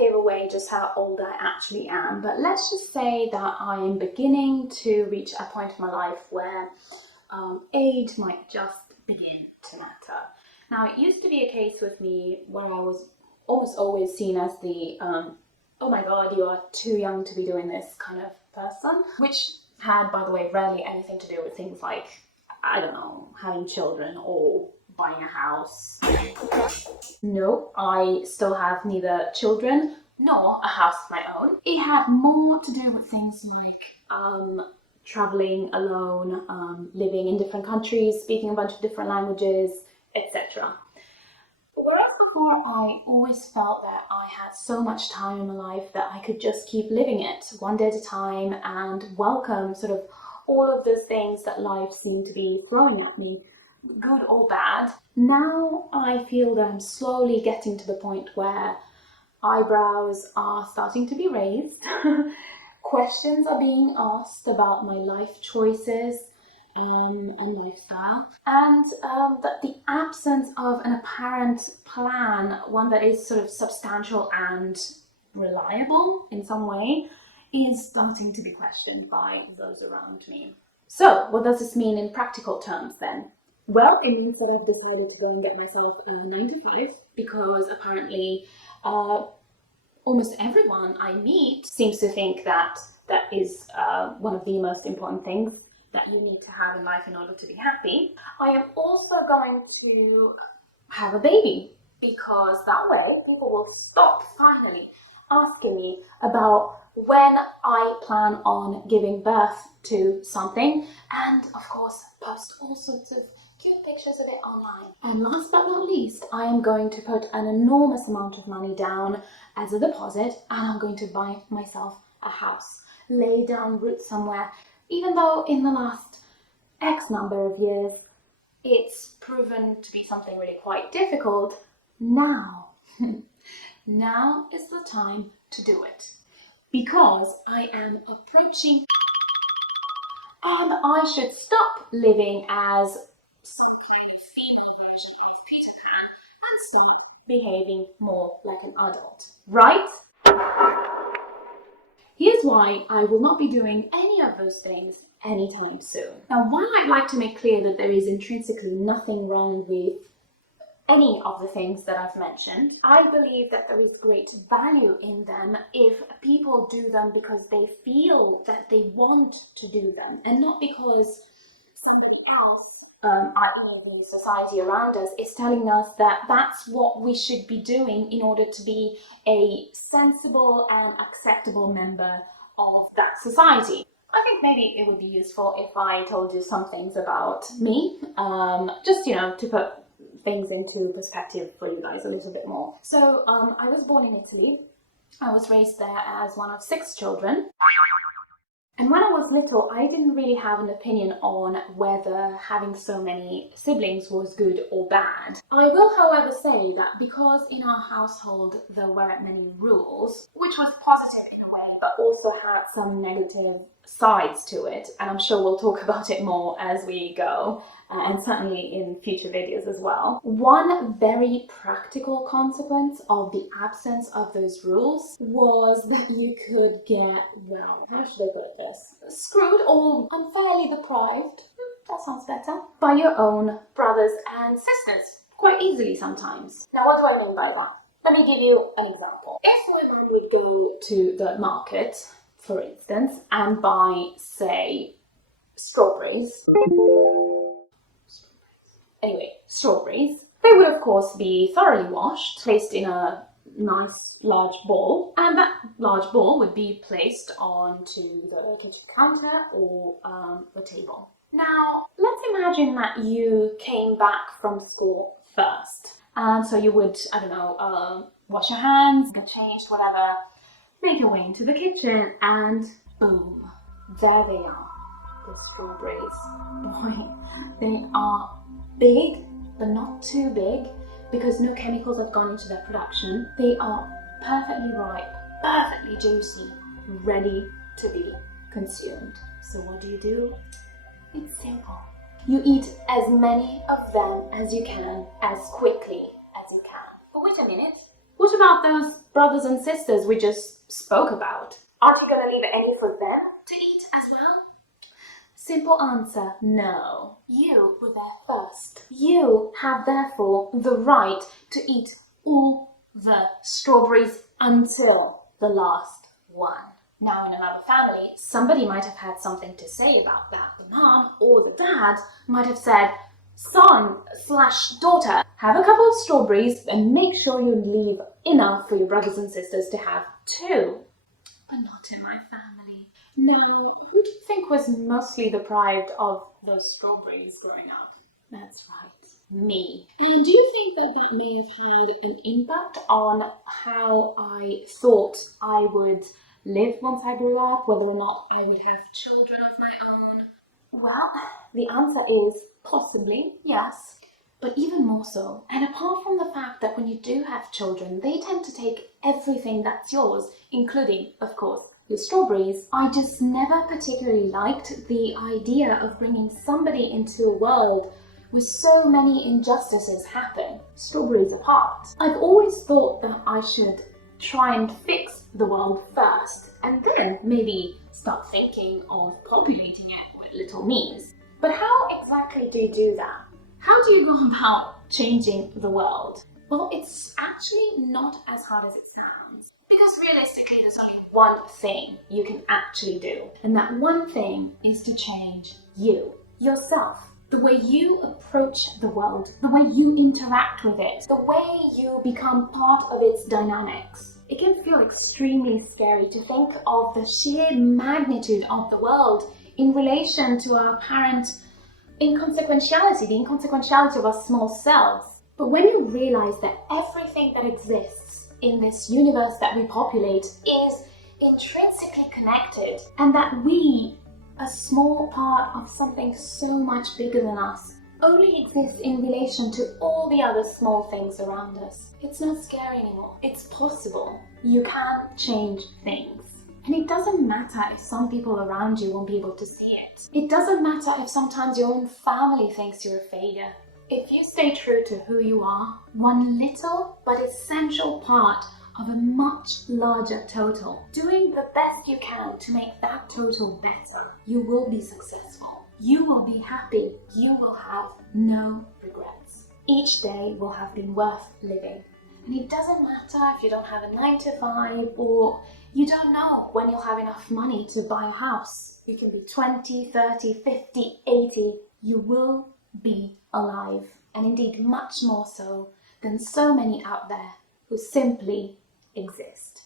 give away just how old I actually am, but let's just say that I am beginning to reach a point in my life where age might just begin to matter. Now, it used to be a case with me where I was almost always seen as the oh my god, you are too young to be doing this kind of person, which had, by the way, rarely anything to do with things like, I don't know, having children or buying a house. No, I still have neither children nor a house of my own. It had more to do with things like traveling alone, living in different countries, speaking a bunch of different languages, etc. Whereas before, I always felt that I had so much time in my life that I could just keep living it one day at a time and welcome sort of all of those things that life seemed to be throwing at me, good or bad. Now I feel that I'm slowly getting to the point where eyebrows are starting to be raised, questions are being asked about my life choices and lifestyle, and that the absence of an apparent plan, one that is sort of substantial and reliable in some way, is starting to be questioned by those around me. So, what does this mean in practical terms then? Well, it means that I've decided to go and get myself a 9 to 5 because apparently almost everyone I meet seems to think that that is one of the most important things that you need to have in life in order to be happy. I am also going to have a baby because that way people will stop finally asking me about when I plan on giving birth to something, and of course post all sorts of cute pictures of it online. And last but not least, I am going to put an enormous amount of money down as a deposit, and I'm going to buy myself a house, lay down roots somewhere, even though in the last X number of years it's proven to be something really quite difficult. Now now is the time to do it, because I am approaching and I should stop living as some kind of female version of Peter Pan and start behaving more like an adult, right? Here's why I will not be doing any of those things anytime soon. Now, while I'd like to make clear that there is intrinsically nothing wrong with any of the things that I've mentioned, I believe that there is great value in them if people do them because they feel that they want to do them and not because somebody else, i.e. the society around us, is telling us that that's what we should be doing in order to be a sensible and acceptable member of that society. I think maybe it would be useful if I told you some things about me, just, to put things into perspective for you guys a little bit more. So I was born in Italy. I was raised there as one of 6 children. And when I was little, I didn't really have an opinion on whether having so many siblings was good or bad. I will, however, say that because in our household there were many rules, which was positive in a way, but also had some negative sides to it, and I'm sure we'll talk about it more as we go, and certainly in future videos as well. One very practical consequence of the absence of those rules was that you could get, well, how should I put this? Screwed or unfairly deprived, that sounds better, by your own brothers and sisters, quite easily sometimes. Now, what do I mean by that? Let me give you an example. If my mum would go to the market, for instance, and buy, say, strawberries. Anyway, strawberries. They would of course be thoroughly washed, placed in a nice large bowl, and that large bowl would be placed onto the kitchen counter or the table. Now, let's imagine that you came back from school first. And so you would, I don't know, wash your hands, get changed, whatever, make your way into the kitchen, and boom, there they are, the strawberries. Boy, they are big, but not too big, because no chemicals have gone into their production. They are perfectly ripe, perfectly juicy, ready to be consumed. So what do? It's simple. You eat as many of them as you can, as quickly as you can. But wait a minute, what what about those brothers and sisters we just spoke about? Aren't you going to leave any for them to eat as well? Simple answer, no. You were there first. You have therefore the right to eat all the strawberries until the last one. Now in another family, somebody might have had something to say about that. The mom or the dad might have said, son/daughter, have a couple of strawberries and make sure you leave enough for your brothers and sisters to have too. But not in my family. Now, who do you think was mostly deprived of those strawberries growing up? That's right, me. And do you think that that may have had an impact on how I thought I would live once I grew up, whether or not I would have children of my own? Well, the answer is possibly, yes. But even more so, and apart from the fact that when you do have children, they tend to take everything that's yours, including, of course, your strawberries, I just never particularly liked the idea of bringing somebody into a world with so many injustices happen, strawberries apart. I've always thought that I should try and fix the world first, and then maybe start thinking of populating it with little me's. But how exactly do you do that? How do you go about changing the world? Well, it's actually not as hard as it sounds. Because realistically, there's only one thing you can actually do. And that one thing is to change you, yourself. The way you approach the world, the way you interact with it, the way you become part of its dynamics. It can feel extremely scary to think of the sheer magnitude of the world in relation to our apparent inconsequentiality, the inconsequentiality of our small selves. But when you realize that everything that exists in this universe that we populate is intrinsically connected, and that we, a small part of something so much bigger than us, only exist in relation to all the other small things around us, it's not scary anymore. It's possible. You can change things. And it doesn't matter if some people around you won't be able to see it. It doesn't matter if sometimes your own family thinks you're a failure. If you stay true to who you are, one little but essential part of a much larger total, doing the best you can to make that total better, you will be successful. You will be happy. You will have no regrets. Each day will have been worth living. And it doesn't matter if you don't have a 9-to-5 or you don't know when you'll have enough money to buy a house. You can be 20, 30, 50, 80. You will be alive. And indeed much more so than so many out there who simply exist.